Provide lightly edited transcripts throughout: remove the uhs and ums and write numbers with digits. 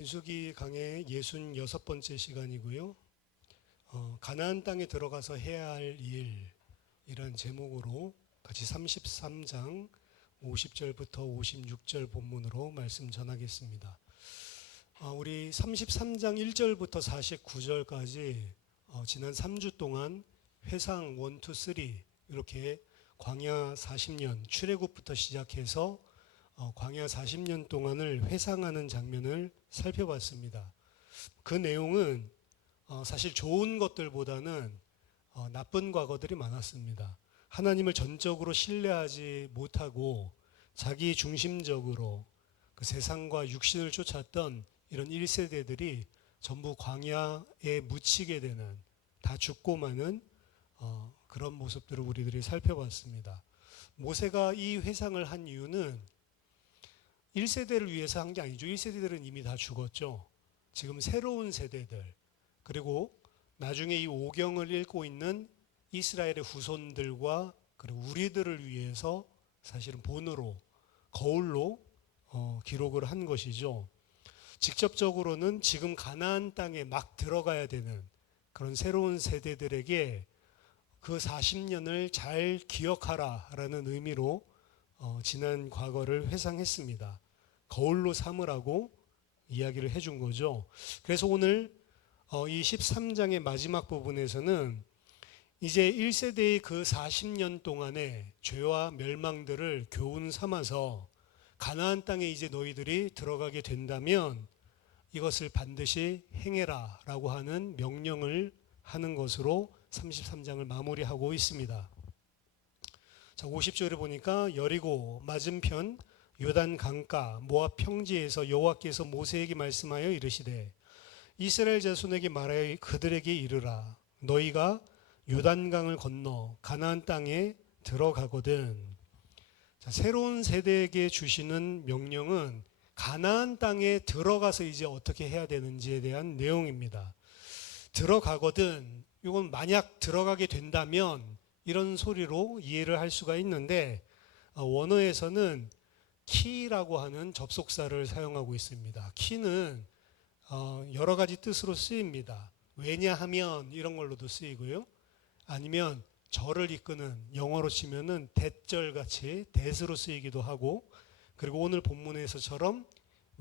민수기 강의 66번째 시간이고요. 가나안 땅에 들어가서 해야 할 일이란 제목으로 같이 33장 50절부터 56절 본문으로 말씀 전하겠습니다. 우리 33장 1절부터 49절까지 지난 3주 동안 회상 1, 2, 3 이렇게 광야 40년 출애굽부터 시작해서 광야 40년 동안을 회상하는 장면을 살펴봤습니다. 그 내용은 사실 좋은 것들보다는 나쁜 과거들이 많았습니다. 하나님을 전적으로 신뢰하지 못하고 자기 중심적으로 그 세상과 육신을 쫓았던 이런 1세대들이 전부 광야에 묻히게 되는, 다 죽고 마는 그런 모습들을 우리들이 살펴봤습니다. 모세가 이 회상을 한 이유는 1세대를 위해서 한 게 아니죠. 1세대들은 이미 다 죽었죠. 지금 새로운 세대들, 그리고 나중에 이 오경을 읽고 있는 이스라엘의 후손들과 그리고 우리들을 위해서 사실은 본으로, 거울로 기록을 한 것이죠. 직접적으로는 지금 가나안 땅에 막 들어가야 되는 그런 새로운 세대들에게 그 40년을 잘 기억하라라는 의미로 지난 과거를 회상했습니다. 거울로 삼으라고 이야기를 해준 거죠. 그래서 오늘 이 13장의 마지막 부분에서는 이제 1세대의 그 40년 동안의 죄와 멸망들을 교훈 삼아서 가나안 땅에 이제 너희들이 들어가게 된다면 이것을 반드시 행해라 라고 하는 명령을 하는 것으로 33장을 마무리하고 있습니다. 자, 50절에 보니까 여리고 맞은편 요단 강가 모압 평지에서 여호와께서 모세에게 말씀하여 이르시되 이스라엘 자손에게 말하여 그들에게 이르라 너희가 요단강을 건너 가나안 땅에 들어가거든. 자, 새로운 세대에게 주시는 명령은 가나안 땅에 들어가서 이제 어떻게 해야 되는지에 대한 내용입니다. 들어가거든, 이건 만약 들어가게 된다면 이런 소리로 이해를 할 수가 있는데 원어에서는 키라고 하는 접속사를 사용하고 있습니다. 키는 여러 가지 뜻으로 쓰입니다. 왜냐하면 이런 걸로도 쓰이고요. 아니면 절을 이끄는, 영어로 치면은 대절 같이 대스로 쓰이기도 하고, 그리고 오늘 본문에서처럼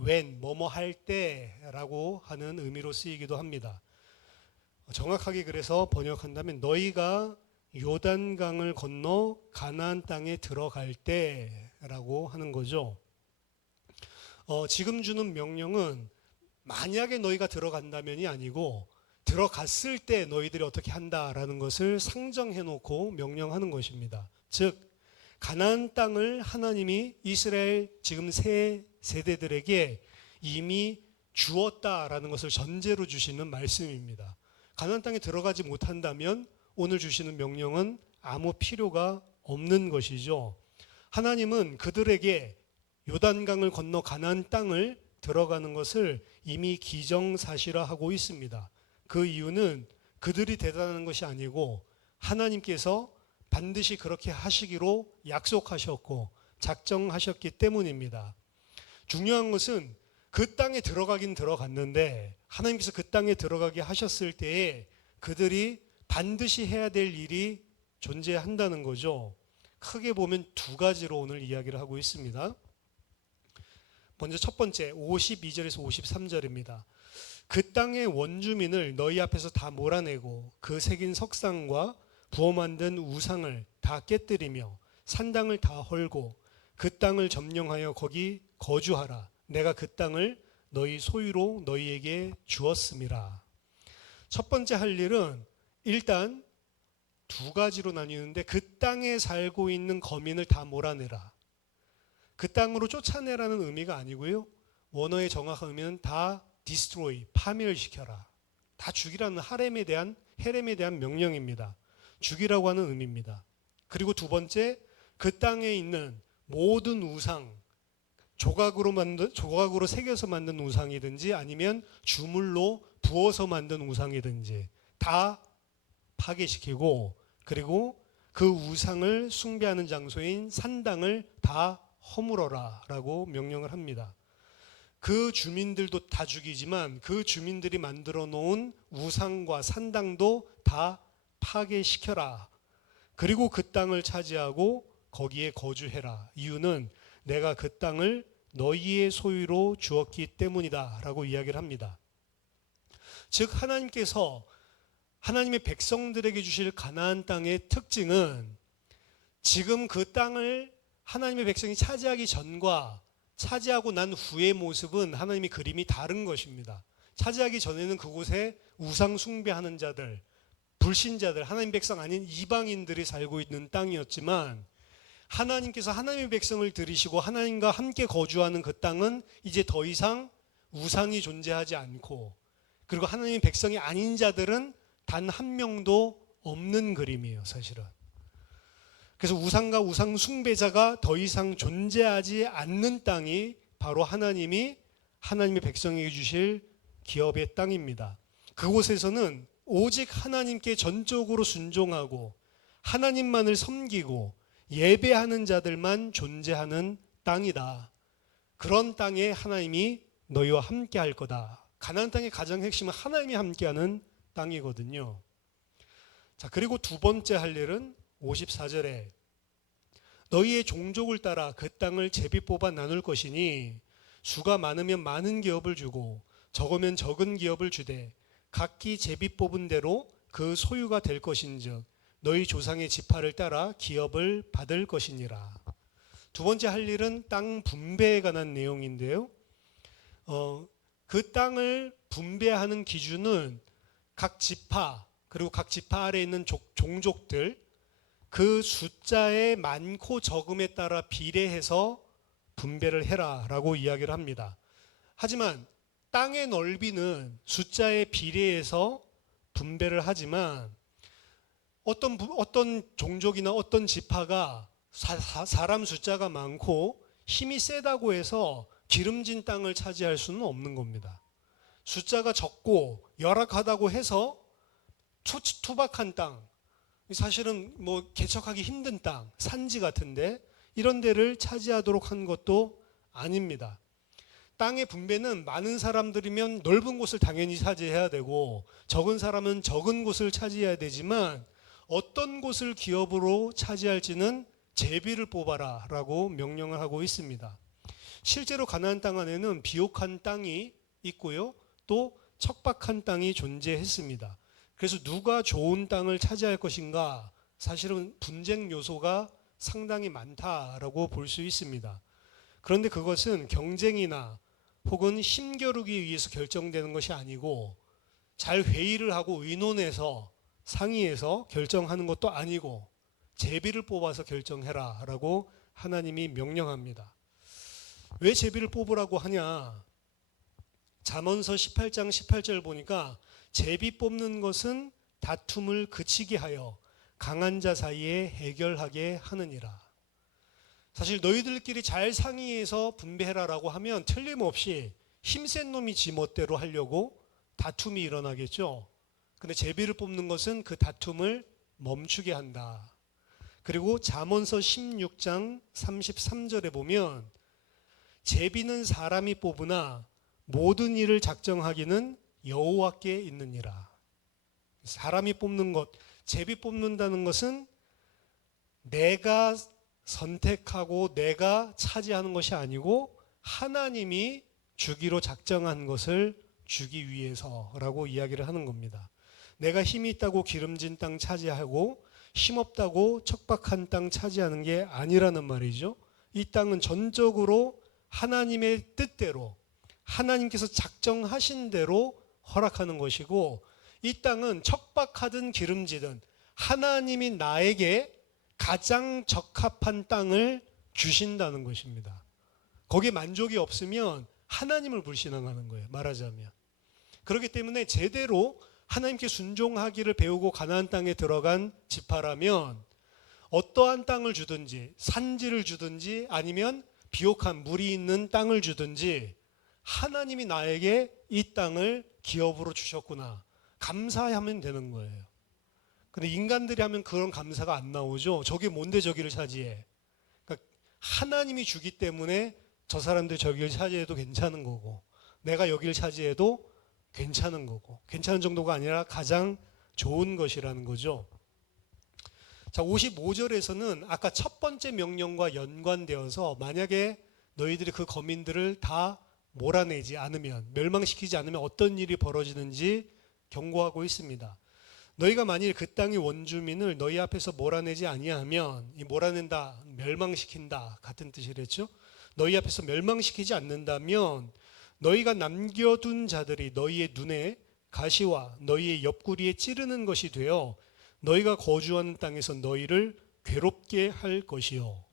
when 뭐뭐 할 때라고 하는 의미로 쓰이기도 합니다. 정확하게 그래서 번역한다면 너희가 요단강을 건너 가나안 땅에 들어갈 때라고 하는 거죠. 지금 주는 명령은 만약에 너희가 들어간다면이 아니고 들어갔을 때 너희들이 어떻게 한다라는 것을 상정해 놓고 명령하는 것입니다. 즉 가나안 땅을 하나님이 이스라엘 지금 새 세대들에게 이미 주었다라는 것을 전제로 주시는 말씀입니다. 가나안 땅에 들어가지 못한다면 오늘 주시는 명령은 아무 필요가 없는 것이죠. 하나님은 그들에게 요단강을 건너 가나안 땅을 들어가는 것을 이미 기정사실화하고 있습니다. 그 이유는 그들이 대단한 것이 아니고 하나님께서 반드시 그렇게 하시기로 약속하셨고 작정하셨기 때문입니다. 중요한 것은 그 땅에 들어가긴 들어갔는데 하나님께서 그 땅에 들어가게 하셨을 때에 그들이 반드시 해야 될 일이 존재한다는 거죠. 크게 보면 두 가지로 오늘 이야기를 하고 있습니다. 먼저 첫 번째 52절에서 53절입니다. 그 땅의 원주민을 너희 앞에서 다 몰아내고 그 새긴 석상과 부어 만든 우상을 다 깨뜨리며 산당을 다 헐고 그 땅을 점령하여 거기 거주하라. 내가 그 땅을 너희 소유로 너희에게 주었음이라. 첫 번째 할 일은 일단 두 가지로 나뉘는데 그 땅에 살고 있는 거민을 다 몰아내라. 그 땅으로 쫓아내라는 의미가 아니고요. 원어의 정확한 의미는 다 destroy, 파멸시켜라. 다 죽이라는 헤렘에 대한 명령입니다. 죽이라고 하는 의미입니다. 그리고 두 번째, 그 땅에 있는 모든 우상, 조각으로 새겨서 만든 우상이든지 아니면 주물로 부어서 만든 우상이든지 다 파괴시키고, 그리고 그 우상을 숭배하는 장소인 산당을 다 허물어라 라고 명령을 합니다. 그 주민들도 다 죽이지만 그 주민들이 만들어 놓은 우상과 산당도 다 파괴시켜라. 그리고 그 땅을 차지하고 거기에 거주해라. 이유는 내가 그 땅을 너희의 소유로 주었기 때문이다 라고 이야기를 합니다. 즉 하나님께서 하나님의 백성들에게 주실 가나안 땅의 특징은 지금 그 땅을 하나님의 백성이 차지하기 전과 차지하고 난 후의 모습은 하나님의 그림이 다른 것입니다. 차지하기 전에는 그곳에 우상 숭배하는 자들, 불신자들, 하나님 백성 아닌 이방인들이 살고 있는 땅이었지만 하나님께서 하나님의 백성을 들이시고 하나님과 함께 거주하는 그 땅은 이제 더 이상 우상이 존재하지 않고 그리고 하나님의 백성이 아닌 자들은 단 한 명도 없는 그림이에요, 사실은. 그래서 우상과 우상 숭배자가 더 이상 존재하지 않는 땅이 바로 하나님이 하나님의 백성에게 주실 기업의 땅입니다. 그곳에서는 오직 하나님께 전적으로 순종하고 하나님만을 섬기고 예배하는 자들만 존재하는 땅이다. 그런 땅에 하나님이 너희와 함께 할 거다. 가나안 땅의 가장 핵심은 하나님이 함께하는 땅이거든요. 자, 그리고 두 번째 할 일은 54절에 너희의 종족을 따라 그 땅을 제비 뽑아 나눌 것이니 수가 많으면 많은 기업을 주고 적으면 적은 기업을 주되 각기 제비 뽑은 대로 그 소유가 될 것인즉 너희 조상의 지파를 따라 기업을 받을 것이니라. 두 번째 할 일은 땅 분배에 관한 내용인데요. 그 땅을 분배하는 기준은 각 지파 그리고 각 지파 아래에 있는 종족들 그 숫자의 많고 적음에 따라 비례해서 분배를 해라라고 이야기를 합니다. 하지만 땅의 넓이는 숫자에 비례해서 분배를 하지만 어떤 종족이나 어떤 지파가 사람 숫자가 많고 힘이 세다고 해서 기름진 땅을 차지할 수는 없는 겁니다. 숫자가 적고 열악하다고 해서 투박한 땅, 사실은 뭐 개척하기 힘든 땅, 산지 같은데 이런 데를 차지하도록 한 것도 아닙니다. 땅의 분배는 많은 사람들이면 넓은 곳을 당연히 차지해야 되고 적은 사람은 적은 곳을 차지해야 되지만 어떤 곳을 기업으로 차지할지는 제비를 뽑아라 라고 명령을 하고 있습니다. 실제로 가나안 땅 안에는 비옥한 땅이 있고요. 또 척박한 땅이 존재했습니다. 그래서 누가 좋은 땅을 차지할 것인가 사실은 분쟁 요소가 상당히 많다라고 볼 수 있습니다. 그런데 그것은 경쟁이나 혹은 힘겨루기 위해서 결정되는 것이 아니고 잘 회의를 하고 의논해서 상의해서 결정하는 것도 아니고 제비를 뽑아서 결정해라 라고 하나님이 명령합니다. 왜 제비를 뽑으라고 하냐? 잠언서 18장 18절 보니까 제비 뽑는 것은 다툼을 그치게 하여 강한 자 사이에 해결하게 하느니라. 사실 너희들끼리 잘 상의해서 분배해라라고 하면 틀림없이 힘센 놈이 지 멋대로 하려고 다툼이 일어나겠죠. 근데 제비를 뽑는 것은 그 다툼을 멈추게 한다. 그리고 잠언서 16장 33절에 보면 제비는 사람이 뽑으나 모든 일을 작정하기는 여호와께 있느니라. 사람이 뽑는 것, 제비 뽑는다는 것은 내가 선택하고 내가 차지하는 것이 아니고 하나님이 주기로 작정한 것을 주기 위해서라고 이야기를 하는 겁니다. 내가 힘이 있다고 기름진 땅 차지하고 힘없다고 척박한 땅 차지하는 게 아니라는 말이죠. 이 땅은 전적으로 하나님의 뜻대로 하나님께서 작정하신 대로 허락하는 것이고 이 땅은 척박하든 기름지든 하나님이 나에게 가장 적합한 땅을 주신다는 것입니다. 거기에 만족이 없으면 하나님을 불신앙하는 거예요. 말하자면. 그렇기 때문에 제대로 하나님께 순종하기를 배우고 가나안 땅에 들어간 지파라면 어떠한 땅을 주든지 산지를 주든지 아니면 비옥한 물이 있는 땅을 주든지 하나님이 나에게 이 땅을 기업으로 주셨구나. 감사하면 되는 거예요. 근데 인간들이 하면 그런 감사가 안 나오죠. 저게 뭔데 저기를 차지해. 그러니까 하나님이 주기 때문에 저 사람들이 저기를 차지해도 괜찮은 거고, 내가 여기를 차지해도 괜찮은 거고, 괜찮은 정도가 아니라 가장 좋은 것이라는 거죠. 자, 55절에서는 아까 첫 번째 명령과 연관되어서 만약에 너희들이 그 거민들을 다 몰아내지 않으면, 멸망시키지 않으면 어떤 일이 벌어지는지 경고하고 있습니다. 너희가 만일 그 땅의 원주민을 너희 앞에서 몰아내지 아니하면, 이 몰아낸다, 멸망시킨다 같은 뜻이랬죠. 너희 앞에서 멸망시키지 않는다면 너희가 남겨둔 자들이 너희의 눈에 가시와 너희의 옆구리에 찌르는 것이 되어 너희가 거주하는 땅에서 너희를 괴롭게 할 것이요.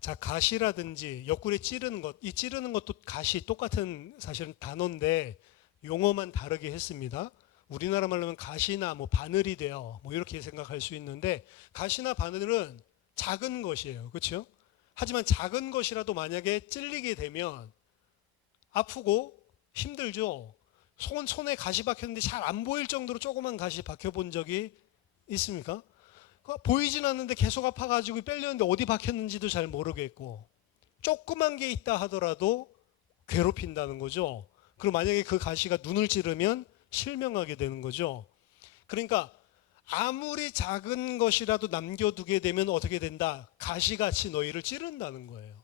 자, 가시라든지 옆구리에 찌르는 것, 이 찌르는 것도 가시 똑같은 사실은 단어인데 용어만 다르게 했습니다. 우리나라 말로 하면 가시나 뭐 바늘이 되어 뭐 이렇게 생각할 수 있는데, 가시나 바늘은 작은 것이에요. 그렇죠? 하지만 작은 것이라도 만약에 찔리게 되면 아프고 힘들죠. 손에 가시 박혔는데 잘 안 보일 정도로 조그만 가시 박혀본 적이 있습니까? 보이진 않는데 계속 아파가지고 빼려는데 어디 박혔는지도 잘 모르겠고, 조그만 게 있다 하더라도 괴롭힌다는 거죠. 그리고 만약에 그 가시가 눈을 찌르면 실명하게 되는 거죠. 그러니까 아무리 작은 것이라도 남겨두게 되면 어떻게 된다? 가시같이 너희를 찌른다는 거예요.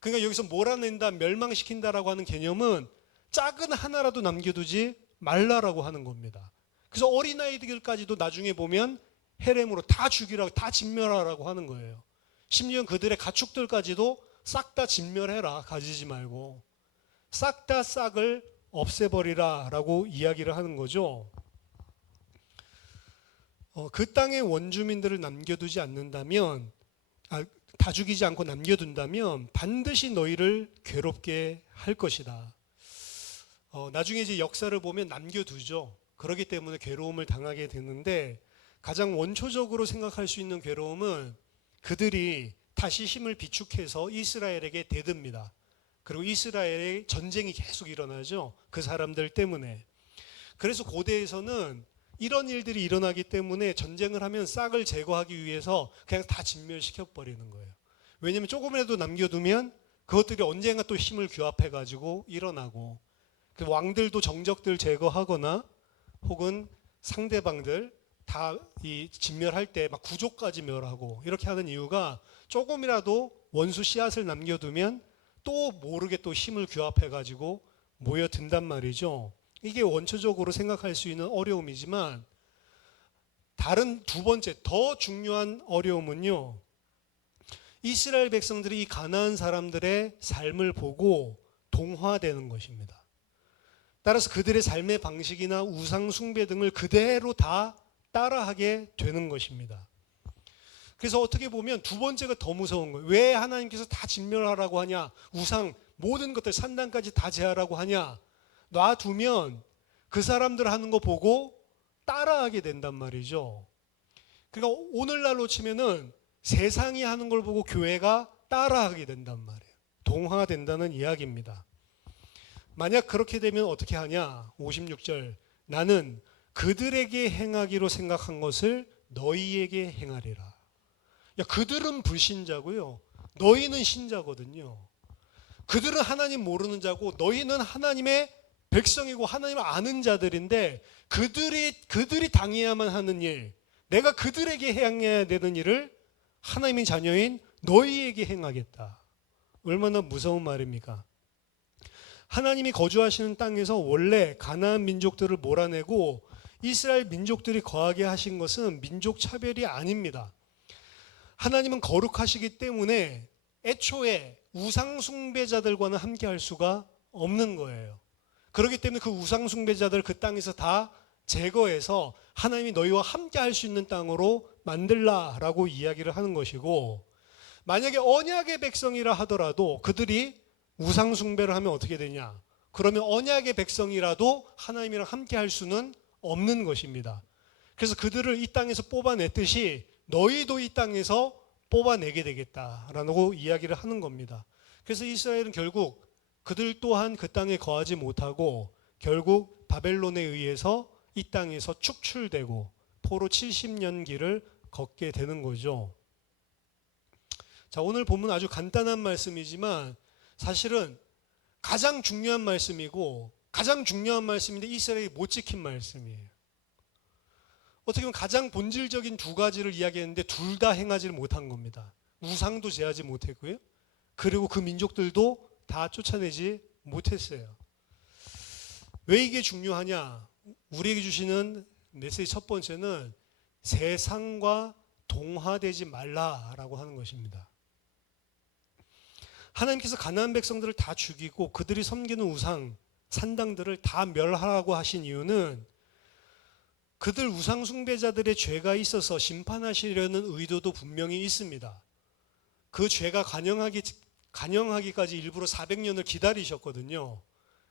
그러니까 여기서 몰아낸다, 멸망시킨다라고 하는 개념은 작은 하나라도 남겨두지 말라라고 하는 겁니다. 그래서 어린아이들까지도 나중에 보면 헤렘으로 다 죽이라고, 다 진멸하라고 하는 거예요. 심지어 그들의 가축들까지도 싹 다 진멸해라, 가지지 말고. 싹 다 싹을 없애버리라 라고 이야기를 하는 거죠. 그 땅의 원주민들을 남겨두지 않는다면, 다 죽이지 않고 남겨둔다면 반드시 너희를 괴롭게 할 것이다. 나중에 이제 역사를 보면 남겨두죠. 그렇기 때문에 괴로움을 당하게 되는데, 가장 원초적으로 생각할 수 있는 괴로움은 그들이 다시 힘을 비축해서 이스라엘에게 대듭니다. 그리고 이스라엘의 전쟁이 계속 일어나죠. 그 사람들 때문에. 그래서 고대에서는 이런 일들이 일어나기 때문에 전쟁을 하면 싹을 제거하기 위해서 그냥 다 진멸시켜 버리는 거예요. 왜냐하면 조금이라도 남겨두면 그것들이 언젠가 또 힘을 규합해 가지고 일어나고, 그 왕들도 정적들 제거하거나 혹은 상대방들 다 이 진멸할 때 막 구족까지 멸하고 이렇게 하는 이유가, 조금이라도 원수 씨앗을 남겨두면 또 모르게 또 힘을 규합해 가지고 모여든단 말이죠. 이게 원초적으로 생각할 수 있는 어려움이지만, 다른 두 번째 더 중요한 어려움은요, 이스라엘 백성들이 이 가나안 사람들의 삶을 보고 동화되는 것입니다. 따라서 그들의 삶의 방식이나 우상 숭배 등을 그대로 다 따라하게 되는 것입니다. 그래서 어떻게 보면 두 번째가 더 무서운 거예요. 왜 하나님께서 다 진멸하라고 하냐, 우상 모든 것들 산당까지 다 제하라고 하냐, 놔두면 그 사람들 하는 거 보고 따라하게 된단 말이죠. 그러니까 오늘날로 치면은 세상이 하는 걸 보고 교회가 따라하게 된단 말이에요. 동화된다는 이야기입니다. 만약 그렇게 되면 어떻게 하냐, 56절, 나는 그들에게 행하기로 생각한 것을 너희에게 행하리라. 야, 그들은 불신자고요, 너희는 신자거든요. 그들은 하나님 모르는 자고 너희는 하나님의 백성이고 하나님을 아는 자들인데, 그들이 당해야만 하는 일, 내가 그들에게 행해야 되는 일을 하나님의 자녀인 너희에게 행하겠다. 얼마나 무서운 말입니까? 하나님이 거주하시는 땅에서 원래 가나안 민족들을 몰아내고 이스라엘 민족들이 거하게 하신 것은 민족 차별이 아닙니다. 하나님은 거룩하시기 때문에 애초에 우상 숭배자들과는 함께 할 수가 없는 거예요. 그렇기 때문에 그 우상 숭배자들 그 땅에서 다 제거해서 하나님이 너희와 함께 할 수 있는 땅으로 만들라라고 이야기를 하는 것이고, 만약에 언약의 백성이라 하더라도 그들이 우상 숭배를 하면 어떻게 되냐? 그러면 언약의 백성이라도 하나님이랑 함께 할 수는 없는 것입니다. 그래서 그들을 이 땅에서 뽑아냈듯이 너희도 이 땅에서 뽑아내게 되겠다라고 이야기를 하는 겁니다. 그래서 이스라엘은 결국 그들 또한 그 땅에 거하지 못하고 결국 바벨론에 의해서 이 땅에서 축출되고 포로 70년 길을 걷게 되는 거죠. 자, 오늘 본문 아주 간단한 말씀이지만 사실은 가장 중요한 말씀이고 가장 중요한 말씀인데 이스라엘이 못 지킨 말씀이에요. 어떻게 보면 가장 본질적인 두 가지를 이야기했는데 둘 다 행하지를 못한 겁니다. 우상도 제하지 못했고요. 그리고 그 민족들도 다 쫓아내지 못했어요. 왜 이게 중요하냐? 우리에게 주시는 메시지 첫 번째는 세상과 동화되지 말라라고 하는 것입니다. 하나님께서 가나안 백성들을 다 죽이고 그들이 섬기는 우상, 산당들을 다 멸하라고 하신 이유는 그들 우상 숭배자들의 죄가 있어서 심판하시려는 의도도 분명히 있습니다. 그 죄가 간영하기까지 일부러 400년을 기다리셨거든요.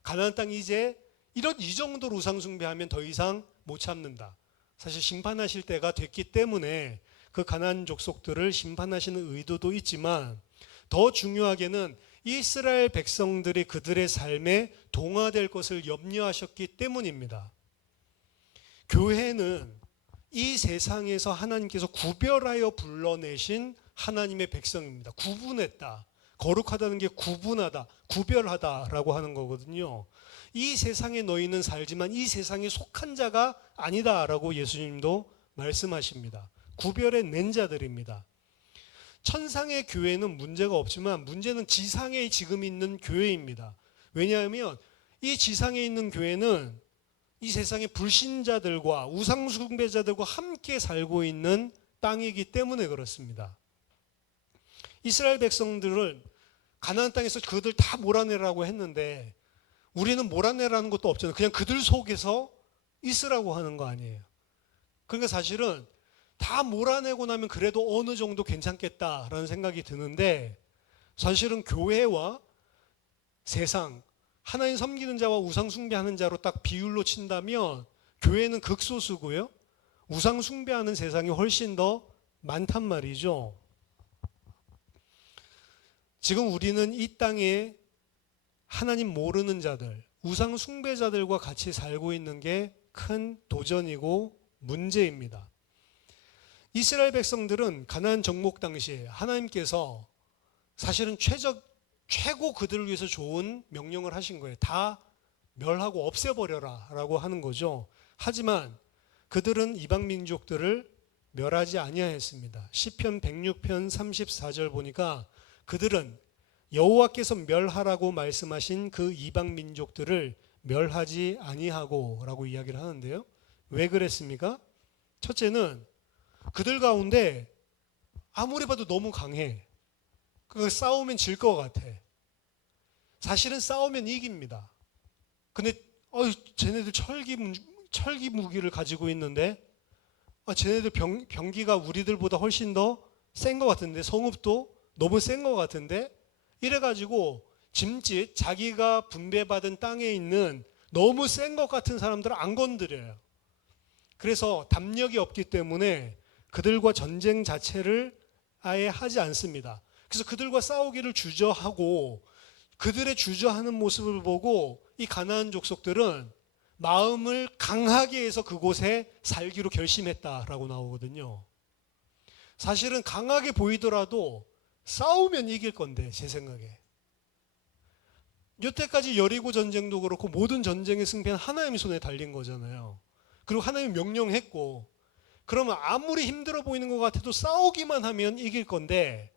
가나안 땅이 이제 이 정도로 우상 숭배하면 더 이상 못 참는다. 사실 심판하실 때가 됐기 때문에 그 가나안 족속들을 심판하시는 의도도 있지만 더 중요하게는 이스라엘 백성들이 그들의 삶에 동화될 것을 염려하셨기 때문입니다. 교회는 이 세상에서 하나님께서 구별하여 불러내신 하나님의 백성입니다. 구분했다. 거룩하다는 게 구분하다, 구별하다라고 하는 거거든요. 이 세상에 너희는 살지만 이 세상에 속한 자가 아니다라고 예수님도 말씀하십니다. 구별해 낸 자들입니다. 천상의 교회는 문제가 없지만 문제는 지상에 지금 있는 교회입니다. 왜냐하면 이 지상에 있는 교회는 이 세상의 불신자들과 우상숭배자들과 함께 살고 있는 땅이기 때문에 그렇습니다. 이스라엘 백성들을 가나안 땅에서 그들 다 몰아내라고 했는데 우리는 몰아내라는 것도 없잖아요. 그냥 그들 속에서 있으라고 하는 거 아니에요. 그러니까 사실은 다 몰아내고 나면 그래도 어느 정도 괜찮겠다라는 생각이 드는데 사실은 교회와 세상, 하나님 섬기는 자와 우상 숭배하는 자로 딱 비율로 친다면 교회는 극소수고요. 우상 숭배하는 세상이 훨씬 더 많단 말이죠. 지금 우리는 이 땅에 하나님 모르는 자들, 우상 숭배자들과 같이 살고 있는 게 큰 도전이고 문제입니다. 이스라엘 백성들은 가나안 정복 당시에 하나님께서 사실은 최고 그들을 위해서 좋은 명령을 하신 거예요. 다 멸하고 없애버려라 라고 하는 거죠. 하지만 그들은 이방 민족들을 멸하지 아니하였습니다. 시편 106편 34절 보니까 그들은 여호와께서 멸하라고 말씀하신 그 이방 민족들을 멸하지 아니하고 라고 이야기를 하는데요. 왜 그랬습니까? 첫째는 그들 가운데 아무리 봐도 너무 강해. 싸우면 질 것 같아. 사실은 싸우면 이깁니다. 근데 쟤네들 철기 무기를 가지고 있는데 쟤네들 병기가 우리들보다 훨씬 더 센 것 같은데 성읍도 너무 센 것 같은데 이래가지고 짐짓 자기가 분배받은 땅에 있는 너무 센 것 같은 사람들을 안 건드려요. 그래서 담력이 없기 때문에 그들과 전쟁 자체를 아예 하지 않습니다. 그래서 그들과 싸우기를 주저하고 그들의 주저하는 모습을 보고 이 가나안 족속들은 마음을 강하게 해서 그곳에 살기로 결심했다라고 나오거든요. 사실은 강하게 보이더라도 싸우면 이길 건데 제 생각에. 여태까지 여리고 전쟁도 그렇고 모든 전쟁의 승패는 하나님의 손에 달린 거잖아요. 그리고 하나님이 명령했고 그러면 아무리 힘들어 보이는 것 같아도 싸우기만 하면 이길 건데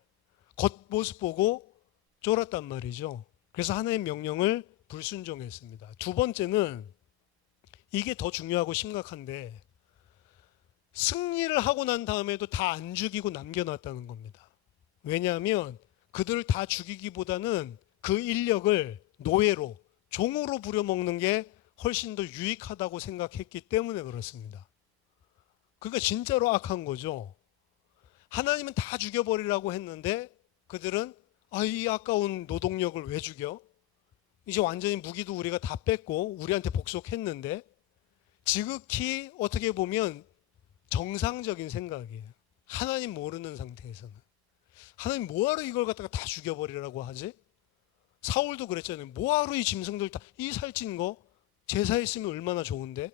겉모습 보고 쫄았단 말이죠. 그래서 하나님의 명령을 불순종했습니다. 두 번째는 이게 더 중요하고 심각한데 승리를 하고 난 다음에도 다 안 죽이고 남겨놨다는 겁니다. 왜냐하면 그들을 다 죽이기보다는 그 인력을 노예로 종으로 부려먹는 게 훨씬 더 유익하다고 생각했기 때문에 그렇습니다. 그러니까 진짜로 악한 거죠. 하나님은 다 죽여버리라고 했는데 그들은 이 아까운 노동력을 왜 죽여? 이제 완전히 무기도 우리가 다 뺐고 우리한테 복속했는데 지극히 어떻게 보면 정상적인 생각이에요. 하나님 모르는 상태에서는. 하나님 뭐하러 이걸 갖다가 다 죽여버리라고 하지? 사울도 그랬잖아요. 뭐하러 이 짐승들 다 이 살찐 거 제사했으면 얼마나 좋은데?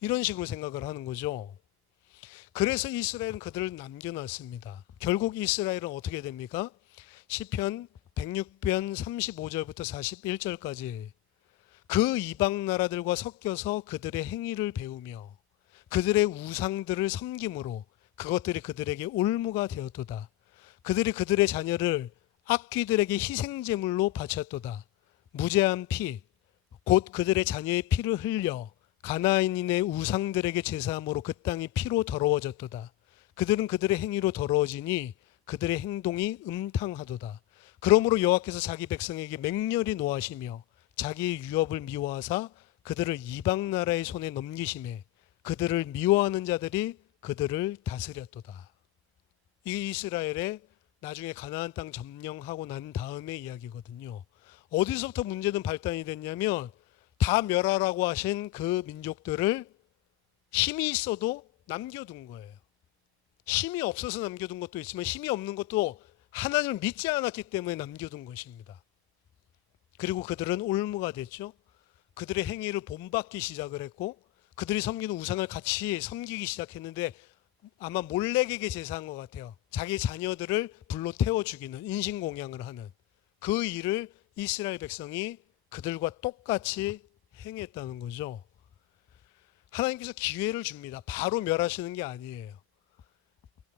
이런 식으로 생각을 하는 거죠. 그래서 이스라엘은 그들을 남겨놨습니다. 결국 이스라엘은 어떻게 됩니까? 시편 106편 35절부터 41절까지 그 이방 나라들과 섞여서 그들의 행위를 배우며 그들의 우상들을 섬김으로 그것들이 그들에게 올무가 되었도다. 그들이 그들의 자녀를 악귀들에게 희생제물로 바쳤도다. 무죄한 피, 곧 그들의 자녀의 피를 흘려 가나안인의 우상들에게 제사함으로 그 땅이 피로 더러워졌도다. 그들은 그들의 행위로 더러워지니 그들의 행동이 음탕하도다. 그러므로 여호와께서 자기 백성에게 맹렬히 노하시며 자기의 유업을 미워하사 그들을 이방 나라의 손에 넘기심에 그들을 미워하는 자들이 그들을 다스렸도다. 이게 이스라엘의 나중에 가나안 땅 점령하고 난 다음의 이야기거든요. 어디서부터 문제는 발단이 됐냐면 다 멸하라고 하신 그 민족들을 힘이 있어도 남겨둔 거예요. 힘이 없어서 남겨둔 것도 있지만 힘이 없는 것도 하나님을 믿지 않았기 때문에 남겨둔 것입니다. 그리고 그들은 올무가 됐죠. 그들의 행위를 본받기 시작을 했고 그들이 섬기는 우상을 같이 섬기기 시작했는데 아마 몰렉에게 제사한 것 같아요. 자기 자녀들을 불로 태워 죽이는 인신공양을 하는 그 일을 이스라엘 백성이 그들과 똑같이 행했다는 거죠. 하나님께서 기회를 줍니다. 바로 멸하시는 게 아니에요.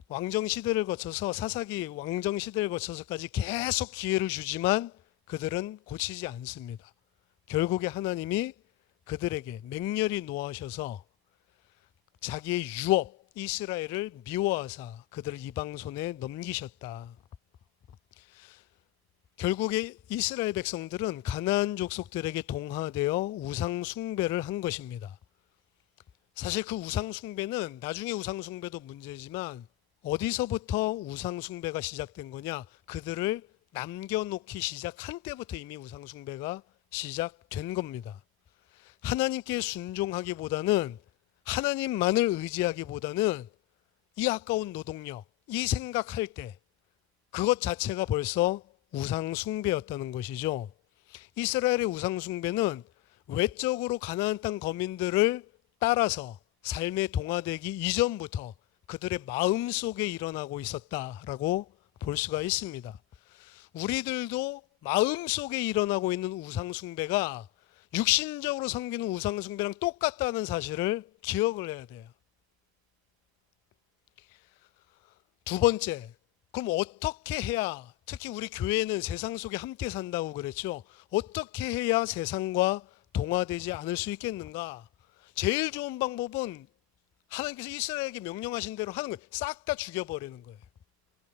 왕정 시대를 거쳐서 사사기 왕정 시대를 거쳐서까지 계속 기회를 주지만 그들은 고치지 않습니다. 결국에 하나님이 그들에게 맹렬히 노하셔서 자기의 유업 이스라엘을 미워하사 그들을 이방 손에 넘기셨다. 결국에 이스라엘 백성들은 가나안 족속들에게 동화되어 우상 숭배를 한 것입니다. 사실 그 우상 숭배는 나중에 우상 숭배도 문제지만 어디서부터 우상 숭배가 시작된 거냐? 그들을 남겨놓기 시작한 때부터 이미 우상 숭배가 시작된 겁니다. 하나님께 순종하기보다는 하나님만을 의지하기보다는 이 아까운 노동력, 이 생각할 때 그것 자체가 벌써 우상 숭배였다는 것이죠. 이스라엘의 우상 숭배는 외적으로 가나안 땅 거민들을 따라서 삶에 동화되기 이전부터 그들의 마음 속에 일어나고 있었다라고 볼 수가 있습니다. 우리들도 마음 속에 일어나고 있는 우상 숭배가 육신적으로 섬기는 우상 숭배랑 똑같다는 사실을 기억을 해야 돼요. 두 번째, 그럼 어떻게 해야, 특히 우리 교회는 세상 속에 함께 산다고 그랬죠. 어떻게 해야 세상과 동화되지 않을 수 있겠는가? 제일 좋은 방법은 하나님께서 이스라엘에게 명령하신 대로 하는 거예요. 싹 다 죽여버리는 거예요.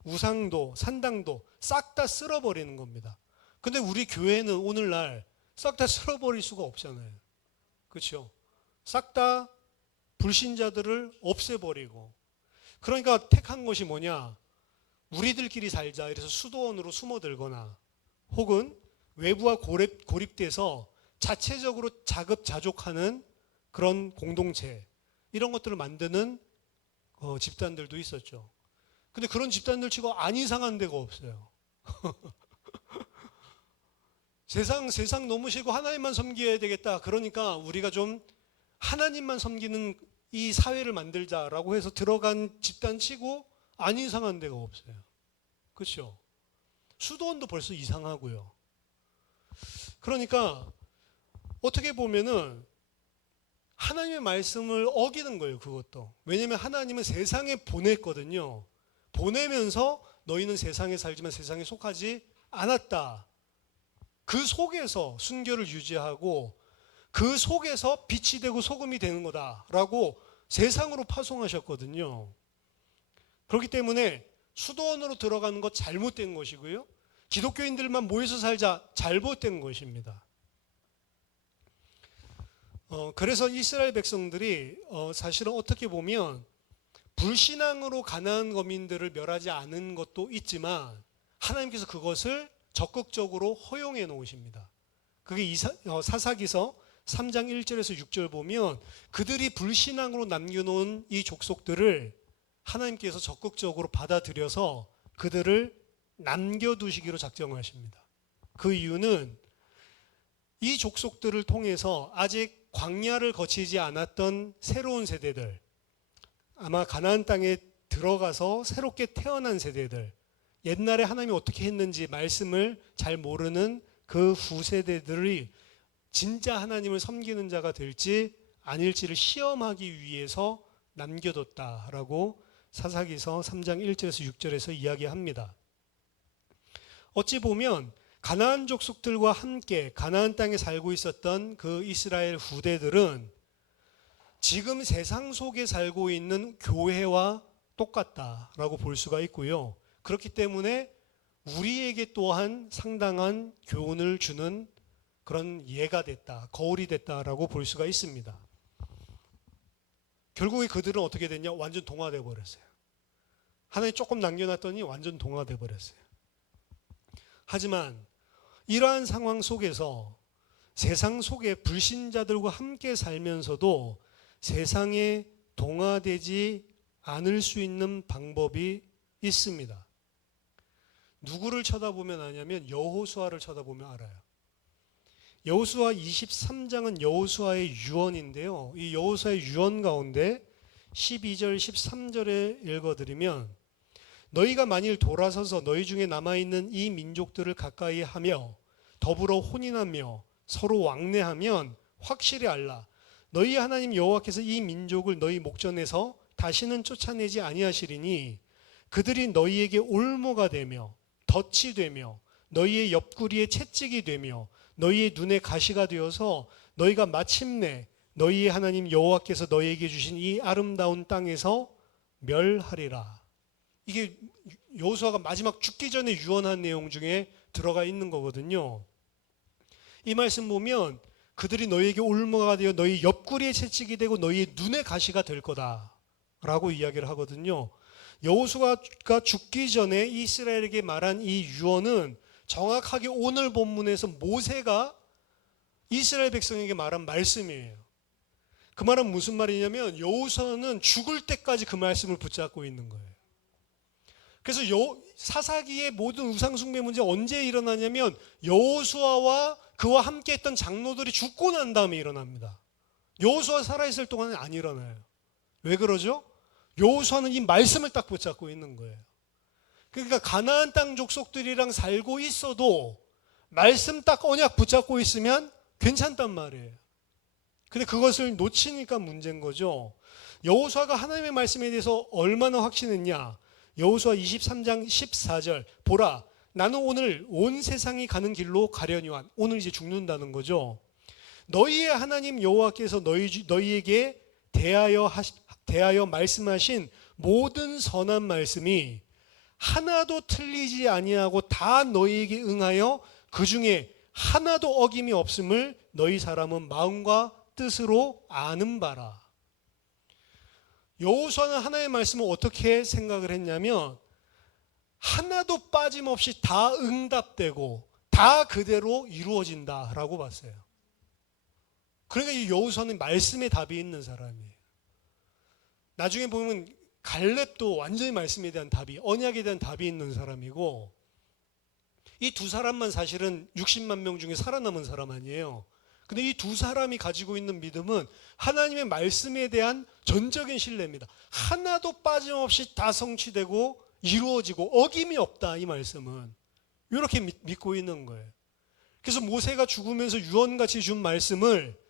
우상도 산당도 싹 다 쓸어버리는 겁니다. 근데 우리 교회는 오늘날 싹 다 쓸어버릴 수가 없잖아요. 그렇죠? 싹 다 불신자들을 없애버리고, 그러니까 택한 것이 뭐냐? 우리들끼리 살자 이래서 수도원으로 숨어들거나 혹은 외부와 고립돼서 자체적으로 자급자족하는 그런 공동체, 이런 것들을 만드는 집단들도 있었죠. 근데 그런 집단들 치고 안 이상한 데가 없어요. 세상 너무 싫고 하나님만 섬겨야 되겠다. 그러니까 우리가 좀 하나님만 섬기는 이 사회를 만들자라고 해서 들어간 집단 치고 안 이상한 데가 없어요. 그렇죠? 수도원도 벌써 이상하고요. 그러니까 어떻게 보면은 하나님의 말씀을 어기는 거예요, 그것도. 왜냐하면 하나님은 세상에 보냈거든요. 보내면서 너희는 세상에 살지만 세상에 속하지 않았다. 그 속에서 순결을 유지하고 그 속에서 빛이 되고 소금이 되는 거다라고 세상으로 파송하셨거든요. 그렇기 때문에 수도원으로 들어가는 것 잘못된 것이고요. 기독교인들만 모여서 살자 잘못된 것입니다. 그래서 이스라엘 백성들이 사실은 어떻게 보면 불신앙으로 가나안 거민들을 멸하지 않은 것도 있지만 하나님께서 그것을 적극적으로 허용해 놓으십니다. 그게 사사기서 3장 1절에서 6절 보면 그들이 불신앙으로 남겨놓은 이 족속들을 하나님께서 적극적으로 받아들여서 그들을 남겨두시기로 작정하십니다. 그 이유는 이 족속들을 통해서 아직 광야를 거치지 않았던 새로운 세대들, 아마 가나안 땅에 들어가서 새롭게 태어난 세대들, 옛날에 하나님이 어떻게 했는지 말씀을 잘 모르는 그 후세대들이 진짜 하나님을 섬기는 자가 될지 아닐지를 시험하기 위해서 남겨뒀다라고 사사기서 3장 1절에서 6절에서 이야기합니다. 어찌 보면 가나안 족속들과 함께 가나안 땅에 살고 있었던 그 이스라엘 후대들은 지금 세상 속에 살고 있는 교회와 똑같다라고 볼 수가 있고요. 그렇기 때문에 우리에게 또한 상당한 교훈을 주는 그런 예가 됐다, 거울이 됐다라고 볼 수가 있습니다. 결국에 그들은 어떻게 됐냐? 완전 동화돼 버렸어요. 하나님 조금 남겨놨더니 완전 동화돼 버렸어요. 하지만 이러한 상황 속에서 세상 속에 불신자들과 함께 살면서도 세상에 동화되지 않을 수 있는 방법이 있습니다. 누구를 쳐다보면 아냐면 여호수아를 쳐다보면 알아요. 여호수아 23장은 여호수아의 유언인데요. 이 여호수아의 유언 가운데 12절 13절에 읽어드리면 너희가 만일 돌아서서 너희 중에 남아있는 이 민족들을 가까이 하며 더불어 혼인하며 서로 왕래하면 확실히 알라. 너희 하나님 여호와께서 이 민족을 너희 목전에서 다시는 쫓아내지 아니하시리니 그들이 너희에게 올모가 되며 덫이 되며 너희의 옆구리에 채찍이 되며 너희의 눈에 가시가 되어서 너희가 마침내 너희의 하나님 여호와께서 너희에게 주신 이 아름다운 땅에서 멸하리라. 이게 여호수아가 마지막 죽기 전에 유언한 내용 중에 들어가 있는 거거든요. 이 말씀 보면 그들이 너희에게 올무가 되어 너희 옆구리에 채찍이 되고 너희의 눈에 가시가 될 거다라고 이야기를 하거든요. 여호수아가 죽기 전에 이스라엘에게 말한 이 유언은 정확하게 오늘 본문에서 모세가 이스라엘 백성에게 말한 말씀이에요. 그 말은 무슨 말이냐면 여호수아는 죽을 때까지 그 말씀을 붙잡고 있는 거예요. 그래서 사사기의 모든 우상숭배 문제 언제 일어나냐면 여호수아와 그와 함께 했던 장로들이 죽고 난 다음에 일어납니다. 여호수아 살아있을 동안은 안 일어나요. 왜 그러죠? 여호수아는 이 말씀을 딱 붙잡고 있는 거예요. 그러니까 가나안 땅 족속들이랑 살고 있어도 말씀 딱 언약 붙잡고 있으면 괜찮단 말이에요. 근데 그것을 놓치니까 문제인 거죠. 여호수아가 하나님의 말씀에 대해서 얼마나 확신했냐? 여호수아 23장 14절 보라 나는 오늘 온 세상이 가는 길로 가려니와 오늘 이제 죽는다는 거죠. 너희의 하나님 여호와께서 너희에게 대하여 말씀하신 모든 선한 말씀이 하나도 틀리지 아니하고 다 너희에게 응하여 그 중에 하나도 어김이 없음을 너희 사람은 마음과 뜻으로 아는 바라. 여호수아는 하나님의 말씀을 어떻게 생각을 했냐면 하나도 빠짐없이 다 응답되고 다 그대로 이루어진다라고 봤어요. 그러니까 이 여호수아는 말씀에 답이 있는 사람이에요. 나중에 보면 갈렙도 완전히 말씀에 대한 답이, 언약에 대한 답이 있는 사람이고 이 두 사람만 사실은 60만 명 중에 살아남은 사람 아니에요. 근데 이 두 사람이 가지고 있는 믿음은 하나님의 말씀에 대한 전적인 신뢰입니다. 하나도 빠짐없이 다 성취되고 이루어지고 어김이 없다, 이 말씀은. 이렇게 믿고 있는 거예요. 그래서 모세가 죽으면서 유언같이 준 말씀을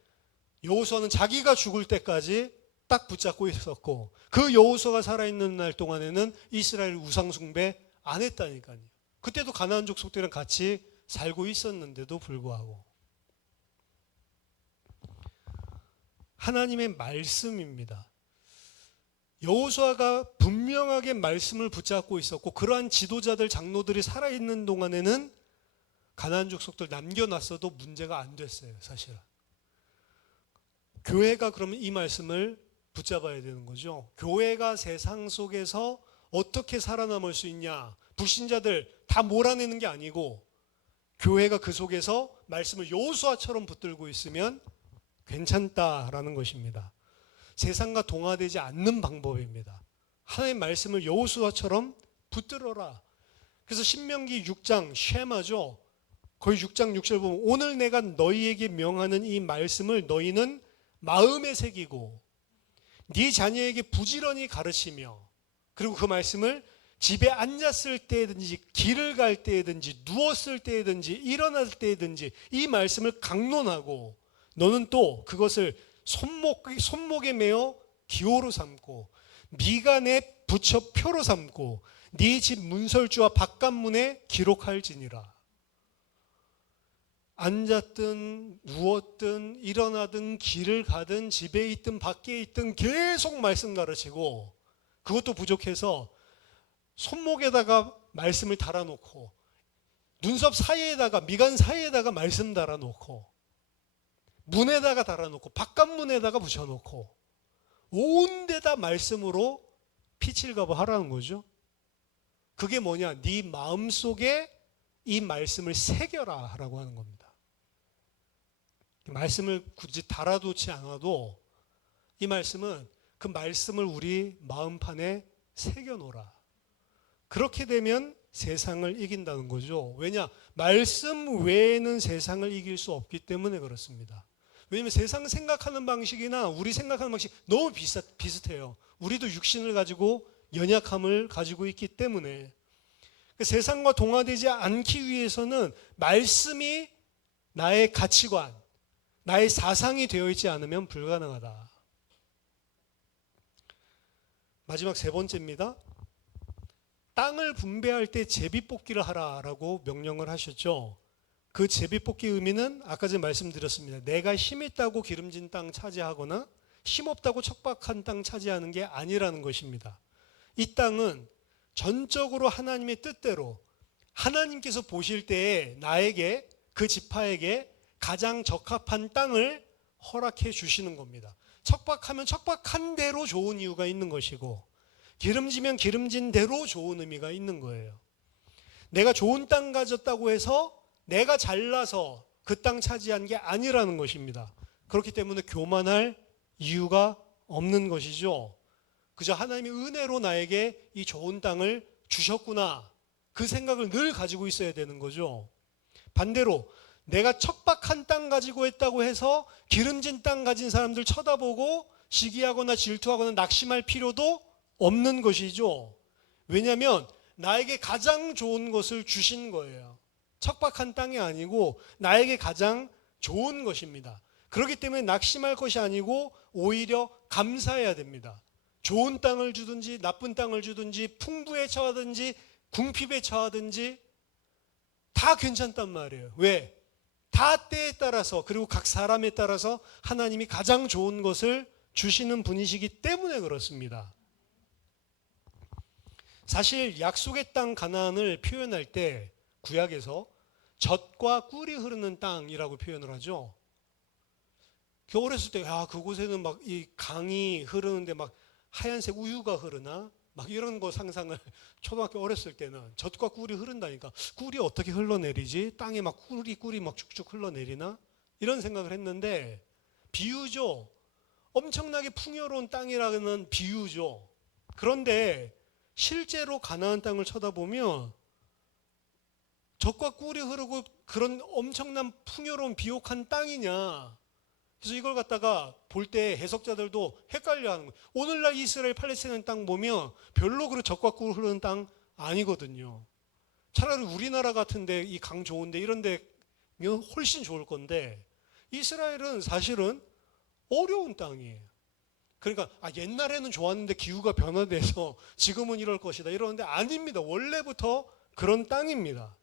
여호수아는 자기가 죽을 때까지 딱 붙잡고 있었고 그 여호수아가 살아있는 날 동안에는 이스라엘 우상숭배 안 했다니까요. 그때도 가나안 족속들이랑 같이 살고 있었는데도 불구하고 하나님의 말씀입니다. 여호수아가 분명하게 말씀을 붙잡고 있었고 그러한 지도자들 장로들이 살아있는 동안에는 가나안 족속들 남겨놨어도 문제가 안 됐어요. 사실은 교회가 그러면 이 말씀을 붙잡아야 되는 거죠. 교회가 세상 속에서 어떻게 살아남을 수 있냐, 불신자들 다 몰아내는 게 아니고 교회가 그 속에서 말씀을 여호수아처럼 붙들고 있으면 괜찮다라는 것입니다. 세상과 동화되지 않는 방법입니다. 하나님의 말씀을 여호수아처럼 붙들어라. 그래서 신명기 6장 쉐마죠. 거의 6장 6절 보면 오늘 내가 너희에게 명하는 이 말씀을 너희는 마음에 새기고 네 자녀에게 부지런히 가르치며 그리고 그 말씀을 집에 앉았을 때든지 길을 갈 때든지 누웠을 때든지 일어날 때든지 이 말씀을 강론하고 너는 또 그것을 손목에 매어 기호로 삼고 미간에 붙여 표로 삼고 네 집 문설주와 바깥문에 기록할지니라. 앉았든 누웠든 일어나든 길을 가든 집에 있든 밖에 있든 계속 말씀 가르치고 그것도 부족해서 손목에다가 말씀을 달아놓고 눈썹 사이에다가 미간 사이에다가 말씀 달아놓고 문에다가 달아놓고 바깥문에다가 붙여놓고 온 데다 말씀으로 피칠가부 하라는 거죠. 그게 뭐냐? 네 마음속에 이 말씀을 새겨라 라고 하는 겁니다. 말씀을 굳이 달아두지 않아도 이 말씀은 그 말씀을 우리 마음판에 새겨놓으라. 그렇게 되면 세상을 이긴다는 거죠. 왜냐? 말씀 외에는 세상을 이길 수 없기 때문에 그렇습니다. 왜냐하면 세상 생각하는 방식이나 우리 생각하는 방식 너무 비슷해요. 우리도 육신을 가지고 연약함을 가지고 있기 때문에 세상과 동화되지 않기 위해서는 말씀이 나의 가치관, 나의 사상이 되어 있지 않으면 불가능하다. 마지막 세 번째입니다. 땅을 분배할 때 제비뽑기를 하라라고 명령을 하셨죠. 그 제비뽑기 의미는 아까 전에 말씀드렸습니다. 내가 힘 있다고 기름진 땅 차지하거나 힘 없다고 척박한 땅 차지하는 게 아니라는 것입니다. 이 땅은 전적으로 하나님의 뜻대로 하나님께서 보실 때에 나에게 그 지파에게 가장 적합한 땅을 허락해 주시는 겁니다. 척박하면 척박한 대로 좋은 이유가 있는 것이고 기름지면 기름진 대로 좋은 의미가 있는 거예요. 내가 좋은 땅 가졌다고 해서 내가 잘나서 그 땅 차지한 게 아니라는 것입니다. 그렇기 때문에 교만할 이유가 없는 것이죠. 그저 하나님의 은혜로 나에게 이 좋은 땅을 주셨구나. 그 생각을 늘 가지고 있어야 되는 거죠. 반대로 내가 척박한 땅 가지고 있다고 해서 기름진 땅 가진 사람들 쳐다보고 시기하거나 질투하거나 낙심할 필요도 없는 것이죠. 왜냐하면 나에게 가장 좋은 것을 주신 거예요. 척박한 땅이 아니고 나에게 가장 좋은 것입니다. 그렇기 때문에 낙심할 것이 아니고 오히려 감사해야 됩니다. 좋은 땅을 주든지 나쁜 땅을 주든지 풍부에 처하든지 궁핍에 처하든지 다 괜찮단 말이에요. 왜? 다 때에 따라서 그리고 각 사람에 따라서 하나님이 가장 좋은 것을 주시는 분이시기 때문에 그렇습니다. 사실 약속의 땅 가나안을 표현할 때 구약에서 젖과 꿀이 흐르는 땅이라고 표현을 하죠. 어렸을 때 그곳에는 막 이 강이 흐르는데 막 하얀색 우유가 흐르나 막 이런 거 상상을 초등학교 어렸을 때는 젖과 꿀이 흐른다니까 꿀이 어떻게 흘러내리지? 땅에 막 꿀이 막 쭉쭉 흘러내리나? 이런 생각을 했는데 비유죠. 엄청나게 풍요로운 땅이라는 비유죠. 그런데 실제로 가나안 땅을 쳐다보면 젖과 꿀이 흐르고 그런 엄청난 풍요로운 비옥한 땅이냐. 그래서 이걸 갖다가 볼 때 해석자들도 헷갈려 하는 거예요. 오늘날 이스라엘 팔레스타인 땅 보면 별로 그렇게 젖과 꿀 흐르는 땅 아니거든요. 차라리 우리나라 같은데 이 강 좋은데 이런 데면 훨씬 좋을 건데 이스라엘은 사실은 어려운 땅이에요. 그러니까 옛날에는 좋았는데 기후가 변화돼서 지금은 이럴 것이다 이러는데 아닙니다. 원래부터 그런 땅입니다.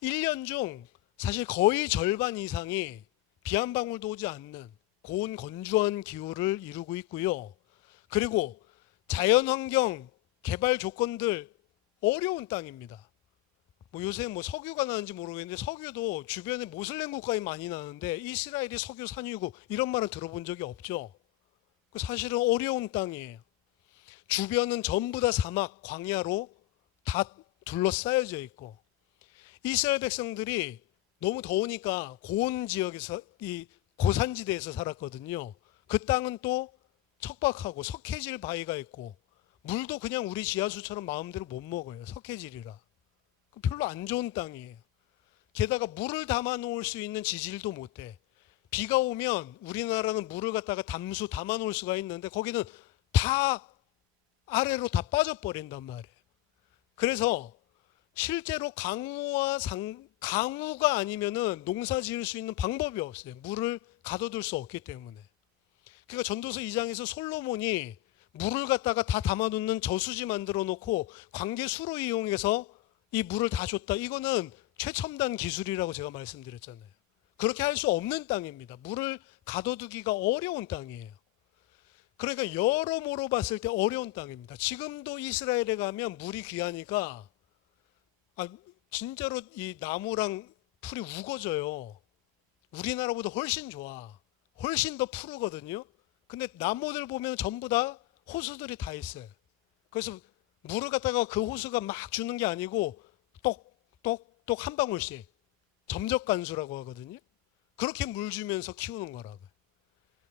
1년 중 사실 거의 절반 이상이 비 한 방울도 오지 않는 고온 건조한 기후를 이루고 있고요. 그리고 자연환경 개발 조건들 어려운 땅입니다. 요새 석유가 나는지 모르겠는데 석유도 주변에 모슬렘 국가에 많이 나는데 이스라엘이 석유 산유국 이런 말은 들어본 적이 없죠. 사실은 어려운 땅이에요. 주변은 전부 다 사막, 광야로 다 둘러싸여져 있고 이스라엘 백성들이 너무 더우니까 고온 지역에서 이 고산지대에서 살았거든요. 그 땅은 또 척박하고 석회질 바위가 있고 물도 그냥 우리 지하수처럼 마음대로 못 먹어요. 석회질이라. 별로 안 좋은 땅이에요. 게다가 물을 담아 놓을 수 있는 지질도 못 돼. 비가 오면 우리나라는 물을 갖다가 담아 놓을 수가 있는데 거기는 다 아래로 다 빠져버린단 말이에요. 그래서 실제로 강우가 아니면은 농사 지을 수 있는 방법이 없어요. 물을 가둬둘 수 없기 때문에. 그러니까 전도서 2장에서 솔로몬이 물을 갖다가 다 담아놓는 저수지 만들어 놓고 관계수로 이용해서 이 물을 다 줬다. 이거는 최첨단 기술이라고 제가 말씀드렸잖아요. 그렇게 할 수 없는 땅입니다. 물을 가둬두기가 어려운 땅이에요. 그러니까 여러모로 봤을 때 어려운 땅입니다. 지금도 이스라엘에 가면 물이 귀하니까 진짜로 이 나무랑 풀이 우거져요. 우리나라보다 훨씬 좋아. 훨씬 더 푸르거든요. 근데 나무들 보면 전부 다 호수들이 다 있어요. 그래서 물을 갖다가 그 호수가 막 주는 게 아니고 똑똑똑 한 방울씩 점적간수라고 하거든요. 그렇게 물 주면서 키우는 거라고요.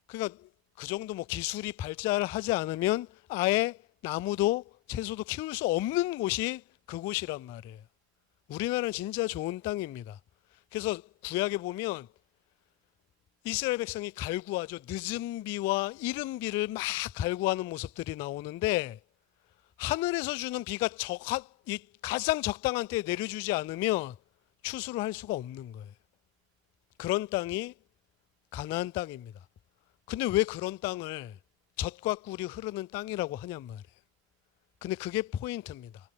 그러니까 그 정도 뭐 기술이 발달하지 않으면 아예 나무도 채소도 키울 수 없는 곳이 그곳이란 말이에요. 우리나라는 진짜 좋은 땅입니다. 그래서 구약에 보면 이스라엘 백성이 갈구하죠. 늦은 비와 이른 비를 막 갈구하는 모습들이 나오는데 하늘에서 주는 비가 가장 적당한 때에 내려주지 않으면 추수를 할 수가 없는 거예요. 그런 땅이 가나안 땅입니다. 근데 왜 그런 땅을 젖과 꿀이 흐르는 땅이라고 하냔 말이에요. 근데 그게 포인트입니다.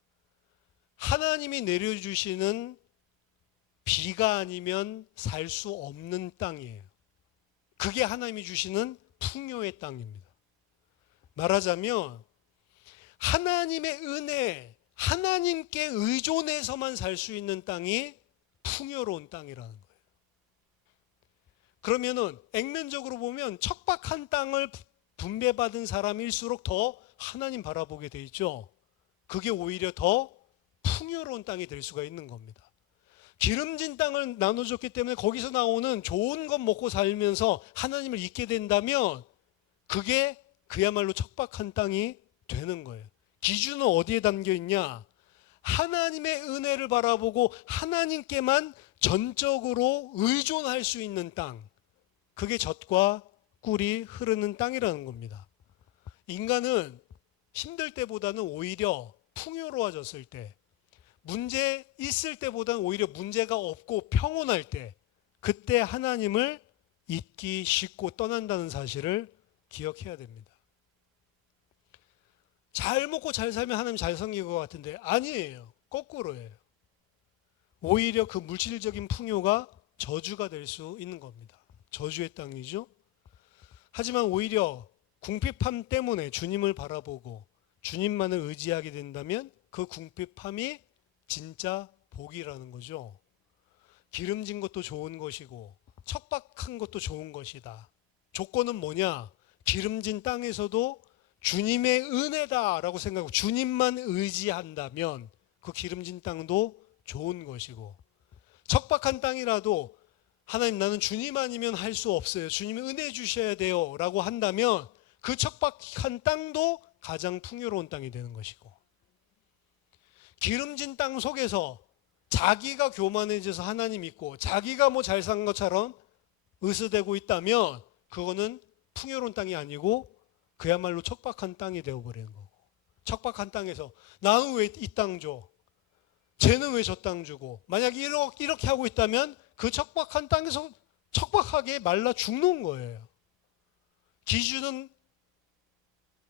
하나님이 내려주시는 비가 아니면 살 수 없는 땅이에요. 그게 하나님이 주시는 풍요의 땅입니다. 말하자면 하나님의 은혜, 하나님께 의존해서만 살 수 있는 땅이 풍요로운 땅이라는 거예요. 그러면은 액면적으로 보면 척박한 땅을 분배받은 사람일수록 더 하나님 바라보게 돼 있죠. 그게 오히려 더 풍요로운 땅이 될 수가 있는 겁니다. 기름진 땅을 나눠줬기 때문에 거기서 나오는 좋은 것 먹고 살면서 하나님을 잊게 된다면 그게 그야말로 척박한 땅이 되는 거예요. 기준은 어디에 담겨 있냐? 하나님의 은혜를 바라보고 하나님께만 전적으로 의존할 수 있는 땅. 그게 젖과 꿀이 흐르는 땅이라는 겁니다. 인간은 힘들 때보다는 오히려 풍요로워졌을 때, 문제 있을 때보다는 오히려 문제가 없고 평온할 때, 그때 하나님을 잊기 쉽고 떠난다는 사실을 기억해야 됩니다. 잘 먹고 잘 살면 하나님 잘 섬길 것 같은데 아니에요. 거꾸로예요. 오히려 그 물질적인 풍요가 저주가 될 수 있는 겁니다. 저주의 땅이죠. 하지만 오히려 궁핍함 때문에 주님을 바라보고 주님만을 의지하게 된다면 그 궁핍함이 진짜 복이라는 거죠. 기름진 것도 좋은 것이고 척박한 것도 좋은 것이다. 조건은 뭐냐? 기름진 땅에서도 주님의 은혜다라고 생각하고 주님만 의지한다면 그 기름진 땅도 좋은 것이고, 척박한 땅이라도 하나님 나는 주님 아니면 할 수 없어요. 주님이 은혜 주셔야 돼요 라고 한다면 그 척박한 땅도 가장 풍요로운 땅이 되는 것이고, 기름진 땅 속에서 자기가 교만해져서 하나님 믿고 자기가 뭐 잘 산 것처럼 으스대고 있다면 그거는 풍요로운 땅이 아니고 그야말로 척박한 땅이 되어버리는 거고, 척박한 땅에서 나는 왜 이 땅 줘? 쟤는 왜 저 땅 주고? 만약 이렇게 하고 있다면 그 척박한 땅에서 척박하게 말라 죽는 거예요. 기준은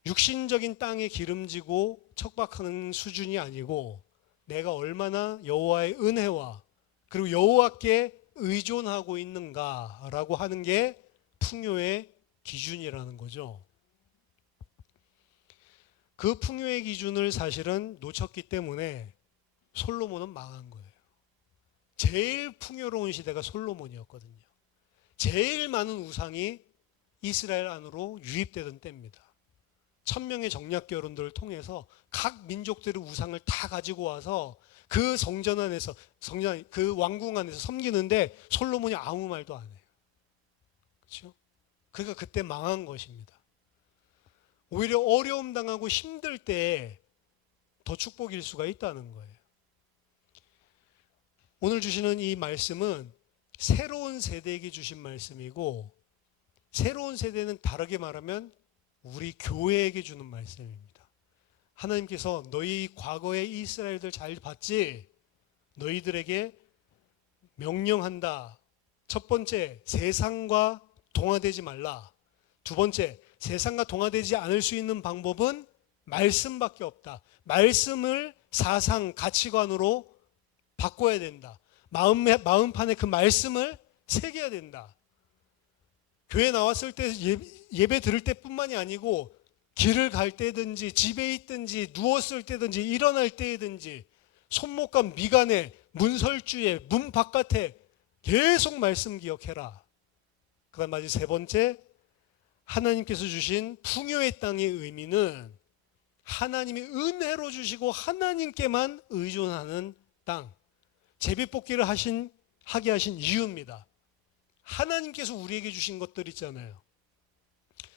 육신적인 땅에 기름지고 척박한 수준이 아니고 내가 얼마나 여호와의 은혜와 그리고 여호와께 의존하고 있는가라고 하는 게 풍요의 기준이라는 거죠. 그 풍요의 기준을 사실은 놓쳤기 때문에 솔로몬은 망한 거예요. 제일 풍요로운 시대가 솔로몬이었거든요. 제일 많은 우상이 이스라엘 안으로 유입되던 때입니다. 1000명의 정략 결혼들을 통해서 각 민족들의 우상을 다 가지고 와서 그 성전 안에서 그 왕궁 안에서 섬기는데 솔로몬이 아무 말도 안 해요. 그렇죠? 그러니까 그때 망한 것입니다. 오히려 어려움 당하고 힘들 때 더 축복일 수가 있다는 거예요. 오늘 주시는 이 말씀은 새로운 세대에게 주신 말씀이고, 새로운 세대는 다르게 말하면 우리 교회에게 주는 말씀입니다. 하나님께서 너희 과거의 이스라엘들 잘 봤지? 너희들에게 명령한다. 첫 번째, 세상과 동화되지 말라. 두 번째, 세상과 동화되지 않을 수 있는 방법은 말씀밖에 없다. 말씀을 사상, 가치관으로 바꿔야 된다. 마음판에 그 말씀을 새겨야 된다. 교회 나왔을 때 예배 들을 때뿐만이 아니고 길을 갈 때든지 집에 있든지 누웠을 때든지 일어날 때든지 손목과 미간에 문설주에 문 바깥에 계속 말씀 기억해라. 그 다음 마지막 세 번째, 하나님께서 주신 풍요의 땅의 의미는 하나님이 은혜로 주시고 하나님께만 의존하는 땅. 제비뽑기를 하게 하신 이유입니다. 하나님께서 우리에게 주신 것들 있잖아요.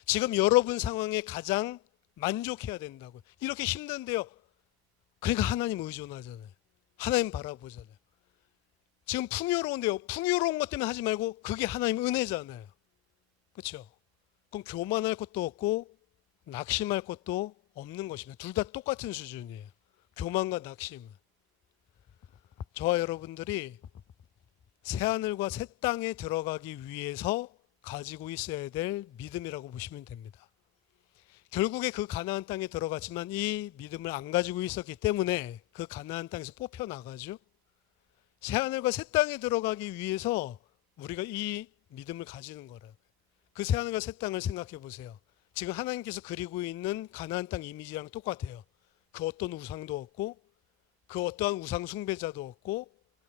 지금 여러분 상황에 가장 만족해야 된다고요. 이렇게 힘든데요. 그러니까 하나님 의존하잖아요. 하나님 바라보잖아요. 지금 풍요로운데요. 풍요로운 것 때문에 하지 말고 그게 하나님 은혜잖아요. 그렇죠? 그럼 교만할 것도 없고 낙심할 것도 없는 것입니다. 둘 다 똑같은 수준이에요. 교만과 낙심은. 저와 여러분들이 새하늘과 새 땅에 들어가기 위해서 가지고 있어야 될 믿음이라고 보시면 됩니다. 결국에 그 가나안 땅에 들어갔지만 이 믿음을 안 가지고 있었기 때문에 그 가나안 땅에서 뽑혀나가죠. 새하늘과 새 땅에 들어가기 위해서 우리가 이 믿음을 가지는 거라고요. 그 새하늘과 새 땅을 생각해 보세요. 지금 하나님께서 그리고 있는 가나안 땅 이미지랑 똑같아요. 그 어떤 우상도 없고 그 어떠한 우상 숭배자도 없고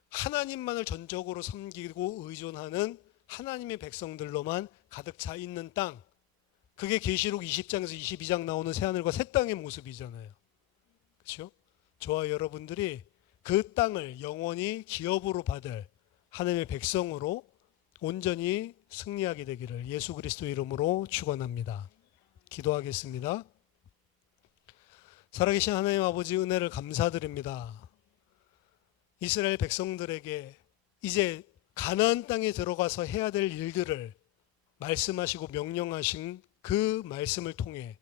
하나님만을 전적으로 섬기고 의존하는 하나님의 백성들로만 가득 차 있는 땅. 그게 계시록 20장에서 22장 나오는 새하늘과 새 땅의 모습이잖아요. 그렇죠? 저와 여러분들이 그 땅을 영원히 기업으로 받을 하나님의 백성으로 온전히 승리하게 되기를 예수 그리스도 이름으로 축원합니다. 기도하겠습니다. 살아계신 하나님 아버지 은혜를 감사드립니다. 이스라엘 백성들에게 이제 가나안 땅에 들어가서 해야 될 일들을 말씀하시고 명령하신 그 말씀을 통해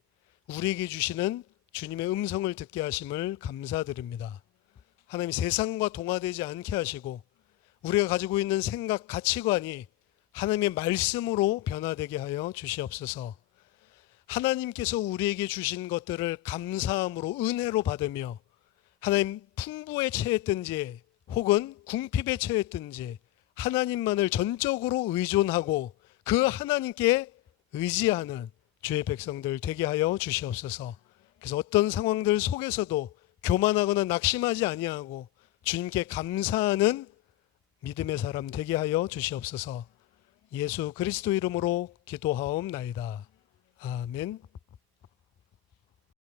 우리에게 주시는 주님의 음성을 듣게 하심을 감사드립니다. 하나님 세상과 동화되지 않게 하시고 우리가 가지고 있는 생각, 가치관이 하나님의 말씀으로 변화되게 하여 주시옵소서. 하나님께서 우리에게 주신 것들을 감사함으로 은혜로 받으며 하나님 풍부에 처했든지 혹은 궁핍에 처했든지 하나님만을 전적으로 의존하고 그 하나님께 의지하는 주의 백성들 되게 하여 주시옵소서. 그래서 어떤 상황들 속에서도 교만하거나 낙심하지 아니하고 주님께 감사하는 믿음의 사람 되게 하여 주시옵소서. 예수 그리스도 이름으로 기도하옵나이다. 아멘.